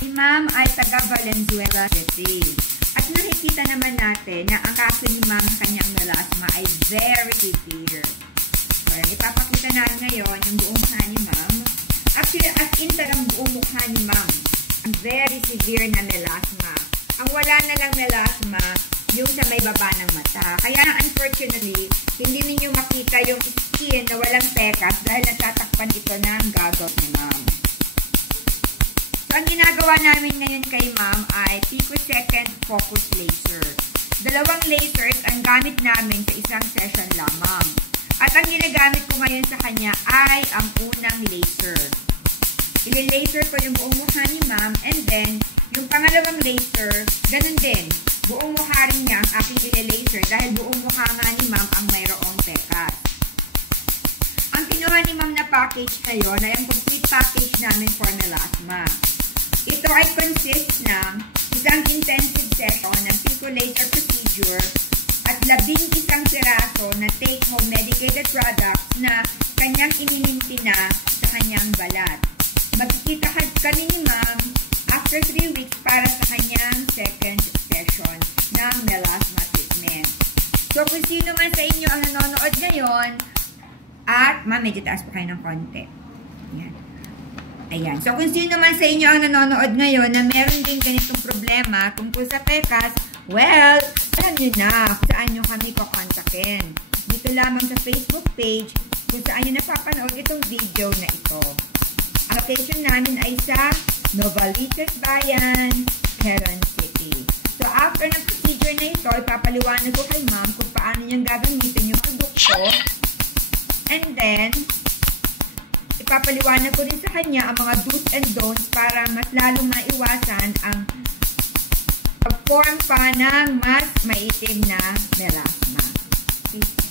Si Ma'am ay taga Valenzuela City. At nakikita naman natin na ang kaso ni Ma'am kanyang melasma ay very severe. So, ipapakita natin ngayon yung buong mukha ni Ma'am. Actually, as in talagang buong mukha ni Ma'am. Ang very severe na melasma. Ang wala na lang melasma, yung sa may baba ng mata. Kaya unfortunately, hindi ninyo makita yung skin na walang pekas dahil natatakpan ito ng goggles ni Ma'am. So, ang ginagawa namin ngayon kay Ma'am ay picosecond focus laser. 2 lasers ang gamit namin sa isang session lamang. At ang ginagamit ko ngayon sa kanya ay ang unang laser. Ile-laser ko yung buong mukha ni Ma'am, and then, yung pangalawang laser, ganun din. Buong mukha rin niya ang aking ile-laser dahil buong mukha nga ni Ma'am ang mayroong pekas. Ang kinuha ni Ma'am na package ngayon ay ang complete package namin for melasma. Ito ay consist ng isang intensive session ng pico-laser procedure at 11 piraso na take-home medicated products na kanyang inihinti na sa kanyang balat. Magkikita kami ni Ma'am after 3 weeks para sa kanyang second session ng melasma treatment. So, kung sino man sa inyo ang nanonood ngayon, at Ma'am, medyo taas pa kayo ng konti. Ayan. Ayan. So, kung sino man sa inyo ang nanonood ngayon na meron din ganitong problema tungkol sa pekas, well, alam nyo na kung saan nyo kami kukontakin. Dito lamang sa Facebook page kung saan nyo napapanood itong video na ito. Ang location namin ay sa Novaliches Bayan, Quezon City. So, after ng procedure na ito, ipapaliwanag ko kay Ma'am kung paano niyang gagamitin yung produkto. And then, ipapaliwanag ko rin sa kanya ang mga do's and don'ts para mas lalong maiwasan ang pag-form pa ng mas maitim na melasma. Okay.